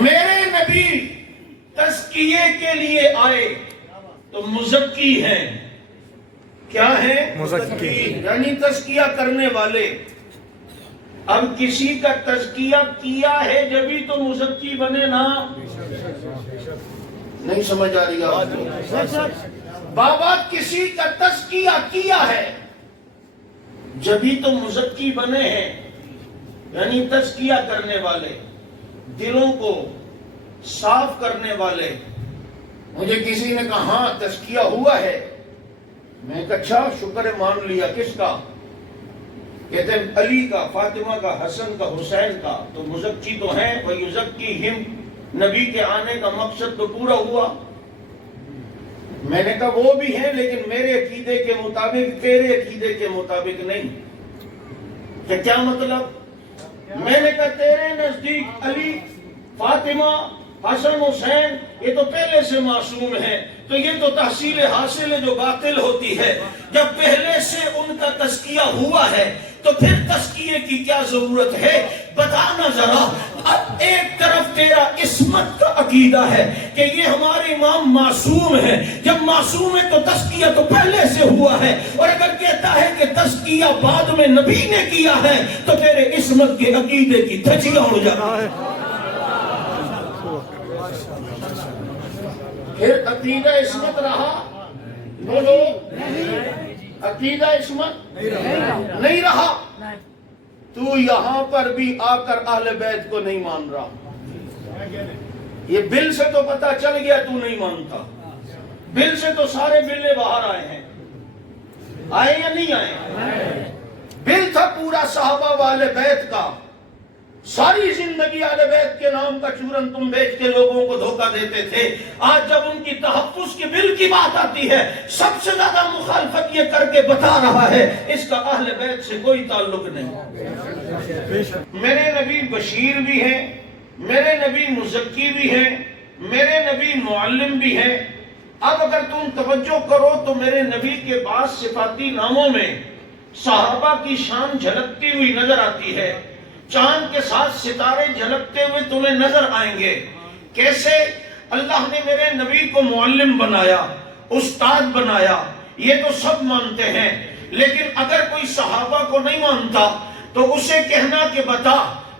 میرے نبی تزکیے کے لیے آئے تو مزکی ہیں. کیا ہیں؟ مزکی. یعنی تزکیہ کرنے والے. اب کسی کا تزکیہ کیا ہے جبھی تو مزکی بنے نا. نہیں سمجھ آ رہی آپ کو؟ بابا کسی کا تزکیہ کیا ہے جبھی تو مزکی بنے ہیں. یعنی تزکیہ کرنے والے، دلوں کو صاف کرنے والے. مجھے کسی نے کہا ہاں تزکیہ ہوا ہے. میں کہا اچھا شکر ہے مان لیا. کس کا؟ کہتے ہیں علی کا، فاطمہ کا، حسن کا، حسین کا. تو مزکی تو ہیں. وَيُزَكِّيهِمْ، نبی کے آنے کا مقصد تو پورا ہوا. میں نے کہا وہ بھی ہیں لیکن میرے عقیدے کے مطابق، تیرے عقیدے کے مطابق نہیں. کہ کیا مطلب؟ میں نے کہا تیرے نزدیک علی، فاطمہ، حسن، حسین یہ تو پہلے سے معصوم ہیں، تو یہ تو تحصیل حاصل ہے جو باطل ہوتی ہے. جب پہلے سے ان کا تزکیہ ہوا ہے تو پھر تزکیے کی کیا ضرورت ہے؟ بتانا ذرا. اب ایک طرف تیرا عصمت کا عقیدہ ہے کہ یہ ہمارے امام معصوم ہیں. جب معصوم ہے تو تزکیہ تو پہلے سے ہوا ہے. اور اگر کہتا ہے کہ تزکیہ بعد میں نبی نے کیا ہے تو تیرے عصمت کے عقیدے کی دھجیاں اڑ جاتی ہے. پھر عقیدہ عصمت رہا؟ بولو. عقیدہ عصمت نہیں رہا. تو یہاں پر بھی آ کر اہل بیت کو نہیں مان رہا. یہ بل سے تو پتہ چل گیا تو نہیں مانتا. بل سے تو سارے بلے باہر آئے ہیں. آئے یا نہیں آئے؟ بل تھا پورا صحابہ والے بیت کا. ساری زندگی اہل بیت کے نام کا چورن تم بیچ کے لوگوں کو دھوکہ دیتے تھے. آج جب ان کی تحفظ کے بل کی بات آتی ہے سب سے زیادہ مخالفت یہ کر کے بتا رہا ہے اس کا اہل بیت سے کوئی تعلق نہیں. میرے نبی بشیر بھی ہیں، میرے نبی مزکی بھی ہیں، میرے نبی معلم بھی ہیں. اب اگر تم توجہ کرو تو میرے نبی کے بعض صفاتی ناموں میں صحابہ کی شان جھلکتی ہوئی نظر آتی ہے. چاند کے ساتھ ستارے جھلکتے ہوئے تمہیں نظر آئیں گے. کیسے؟ اللہ نے میرے نبی کو معلم بنایا، استاد بنایا، یہ تو سب مانتے ہیں. لیکن اگر کوئی صحابہ کو نہیں مانتا تو اسے کہنا کہ بتا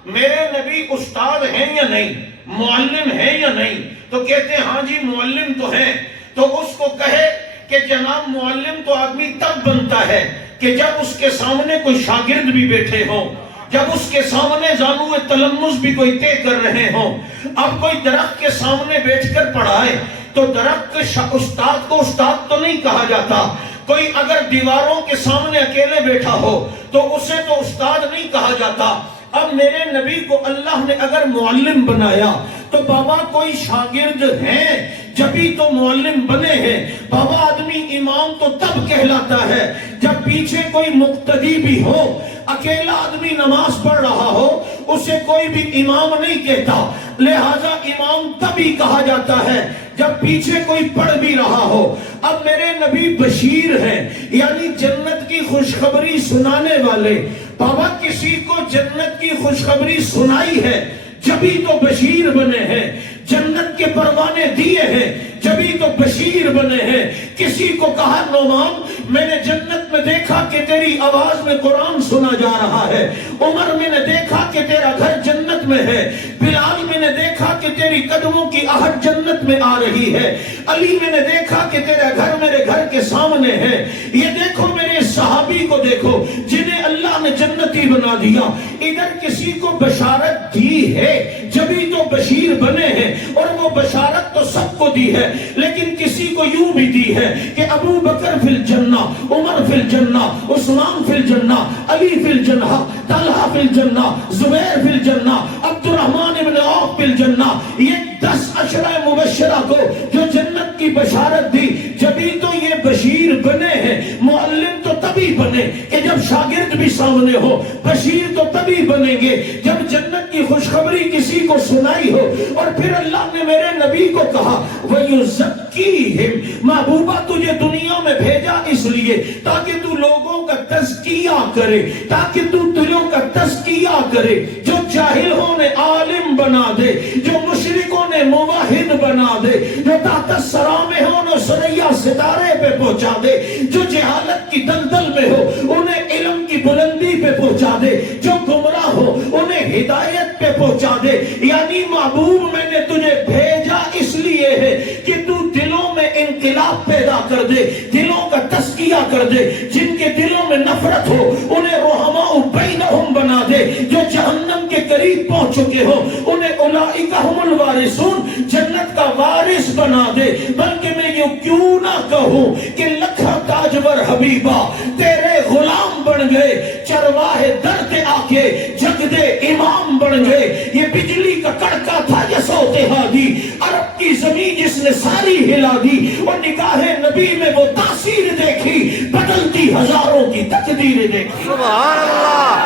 میرے نبی استاد ہیں یا نہیں، معلم ہیں یا نہیں؟ تو کہتے ہیں ہاں جی معلم تو ہیں. تو اس کو کہے کہ جناب معلم تو آدمی تب بنتا ہے کہ جب اس کے سامنے کوئی شاگرد بھی بیٹھے ہوں، جب اس کے سامنے زانو تلمس بھی کوئی طے کر رہے ہوں. اب کوئی درخت کے سامنے بیٹھ کر پڑھائے تو درخت استاد کو استاد تو نہیں کہا جاتا. کوئی اگر دیواروں کے سامنے اکیلے بیٹھا ہو تو اسے تو استاد نہیں کہا جاتا. اب میرے نبی کو اللہ نے اگر معلم بنایا تو بابا کوئی شاگرد ہیں جبھی تو معلم بنے ہیں. بابا آدمی امام تو تب کہلاتا ہے جب پیچھے کوئی مقتدی بھی ہو. اکیلا آدمی نماز پڑھ رہا ہو اسے کوئی بھی امام نہیں کہتا. لہذا امام تبھی کہا جاتا ہے جب پیچھے کوئی پڑھ بھی رہا ہو. اب میرے نبی بشیر ہیں یعنی جنت کی خوشخبری سنانے والے. بابا کسی کو جنت کی خوشخبری سنائی ہے جبھی تو بشیر بنے ہیں. جنت کے پروانے دیے ہیں جبھی تو بشیر بنے ہیں. کسی کو کہا نعمان میں نے جنت میں دیکھا کہ تیری آواز میں قرآن سنا جا رہا ہے. عمر میں نے دیکھا کہ تیرا گھر جنت میں ہے. بلال میں نے دیکھا کہ تیری قدموں کی آہٹ جنت میں آ رہی ہے. علی میں نے دیکھا کہ تیرا گھر میرے گھر کے سامنے ہے. یہ دیکھو میرے صحابی کو دیکھو جنہیں اللہ نے جنتی بنا دیا. ادھر کسی کو بشارت دی ہے جبھی تو بشیر بنے ہیں. اور وہ بشارت تو سب کو دی ہے لیکن کسی کو یوں بھی دی ہے کہ ابو بکر فی الجنہ، عمر فی الجنہ، عثمان فی الجنہ، علی فی الجنہ، طلحہ فی الجنہ، زبیر فی الجنہ، عبد الرحمن بن عوف فی الجنہ. یہ 10 عشرہ مبشرہ کو جو جنت کی بشارت دی جبھی تو یہ بشیر بنے ہیں. معلم تو تبھی بنے کہ جب شاگرد بھی سامنے ہو. بشیر تو تبھی بنیں گے جب جنت کی خوشخبری کسی کو سنائی ہو. اور پھر اللہ نے میرے نبی کو کہا وَيُزَكِّيهِمْ. محبوبہ تجھے دنیا میں بھیجا اس لیے تاکہ تو لوگوں کا تزکیہ کرے، تاکہ تو دلوں کا تزکیہ کرے. جو جاہل ہوں نے عالم بنا دے، جو مشرکوں نے موحد بنا دے، جو تحت الثری میں ہو انہیں ثریا ستارے پہ پہنچا دے، جو جہالت کی دلدل میں ہو انہیں علم کی بلندی پہ پہنچا دے، جو گمراہ ہو انہیں ہدایت پہ پہنچا دے۔ یعنی محبوب میں نے تجھے بھیجا اس لیے ہے کہ تو دلوں میں انقلاب پیدا کر دے، دلوں کا تزکیہ کر دے، جن کے دلوں میں نفرت ہو انہیں رحماء بینہم بنا دے، جو جہنم کے قریب پہنچ چکے ہو انہیں اولئک هم الوارثون جنت کا وارث بنا دے۔ بلکہ میں یہ کیوں نہ کہوں کہ لکھا تاجور حبیبہ تیرے غلام بن گئے، چرواہے در پہ آ کے جگ دے امام بن گئے۔ یہ بجلی کا کڑکا تھا یہ صوت ہادی، عرب کی زمین جس نے ساری ہلا دی، اور نگاہ نبی میں وہ تاثیر دیکھی، بدلتی ہزاروں کی تقدیر دیکھی۔ سبحان اللہ۔